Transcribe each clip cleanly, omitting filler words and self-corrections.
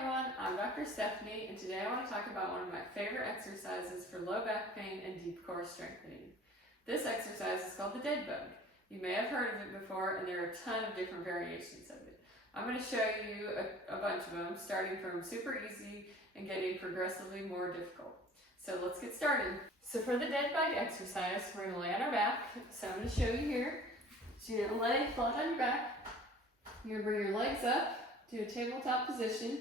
everyone, I'm Dr. Stephanie, and today I want to talk about one of my favorite exercises for low back pain and deep core strengthening. This exercise is called the dead bug. You may have heard of it before, and there are a ton of different variations of it. I'm going to show you a bunch of them, starting from super easy and getting progressively more difficult. So let's get started. So for the dead bug exercise, we're going to lay on our back. So I'm going to show you here. So you're going to lay flat on your back. You're going to bring your legs up to a tabletop position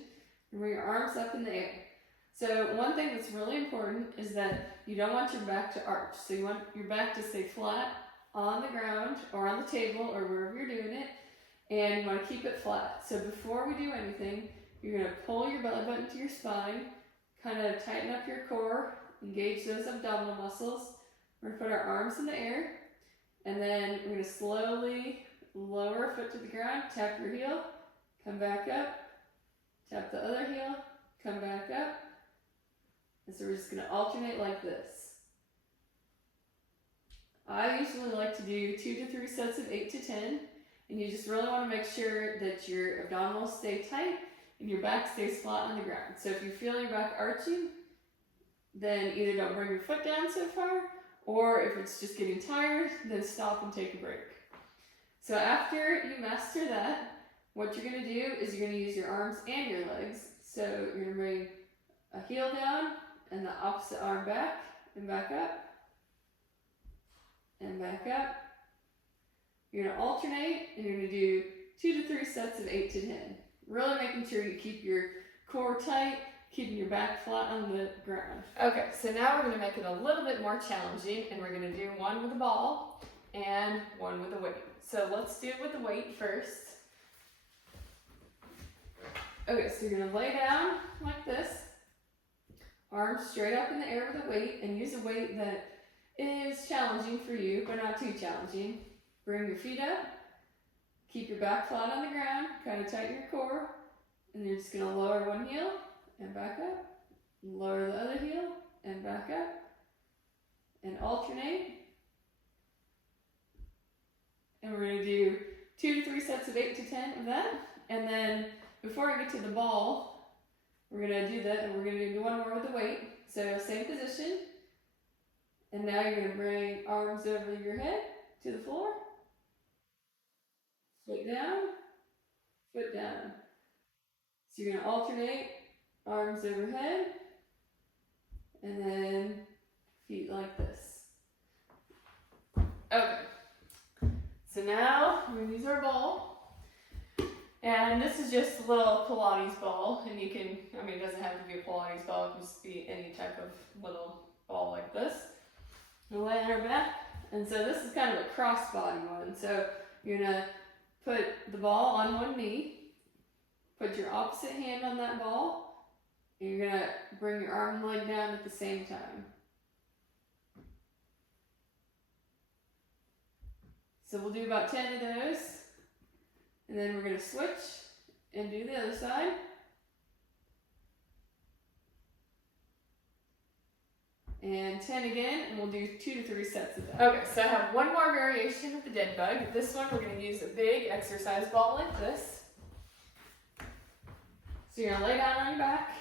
and bring your arms up in the air. So one thing that's really important is that you don't want your back to arch. So you want your back to stay flat on the ground or on the table or wherever you're doing it, and you want to keep it flat. So before we do anything, you're going to pull your belly button to your spine, kind of tighten up your core, engage those abdominal muscles. We're going to put our arms in the air, and then we're going to slowly lower a foot to the ground, tap your heel, come back up, tap the other heel, come back up. And so we're just going to alternate like this. I usually like to do 2 to 3 sets of 8 to 10, and you just really want to make sure that your abdominals stay tight and your back stays flat on the ground. So if you feel your back arching, then either don't bring your foot down so far, or if it's just getting tired, then stop and take a break. So after you master that, what you're going to do is you're going to use your arms and your legs. So you're going to bring a heel down and the opposite arm back and back up and back up. You're going to alternate, and you're going to do 2 to 3 sets of 8 to 10. Really making sure you keep your core tight, keeping your back flat on the ground. Okay, so now we're going to make it a little bit more challenging, and we're going to do one with a ball and one with a weight. So let's do it with the weight first. Okay, so you're going to lay down like this, arms straight up in the air with a weight, and use a weight that is challenging for you, but not too challenging. Bring your feet up, keep your back flat on the ground, kind of tighten your core, and you're just going to lower one heel and back up, lower the other heel and back up, and alternate. And we're going to do 2 to 3 sets of 8 to 10 of that, and then before we get to the ball, we're going to do that, and we're going to do one more with the weight. So same position, and now you're going to bring arms over your head to the floor, foot down, foot down. So you're going to alternate arms overhead, and then feet like this. Okay, so now we're going to use our ball. And this is just a little Pilates ball, and you can, it doesn't have to be a Pilates ball, it can just be any type of little ball like this. We'll lay on our back, and so this is kind of a cross-body one. So you're going to put the ball on one knee, put your opposite hand on that ball, and you're going to bring your arm and leg down at the same time. So we'll do about 10 of those. And then we're going to switch and do the other side. And 10 again, and we'll do 2 to 3 sets of that. Okay, so I have one more variation of the dead bug. This one we're going to use a big exercise ball like this. So you're going to lay down on your back,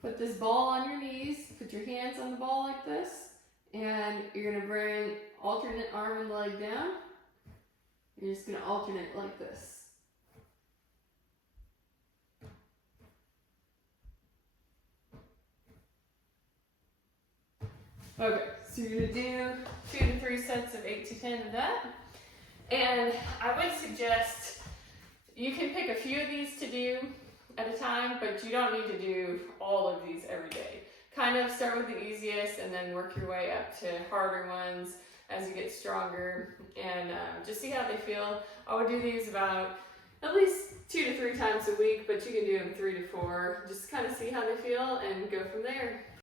put this ball on your knees, put your hands on the ball like this, and you're going to bring alternate arm and leg down. You're just going to alternate like this. Okay, so you're going to do 2 to 3 sets of 8 to 10 of that. And I would suggest you can pick a few of these to do at a time, but you don't need to do all of these every day. Kind of start with the easiest and then work your way up to harder ones as you get stronger, and just see how they feel. I would do these about at least 2 to 3 times a week, but you can do them 3 to 4. Just kind of see how they feel and go from there.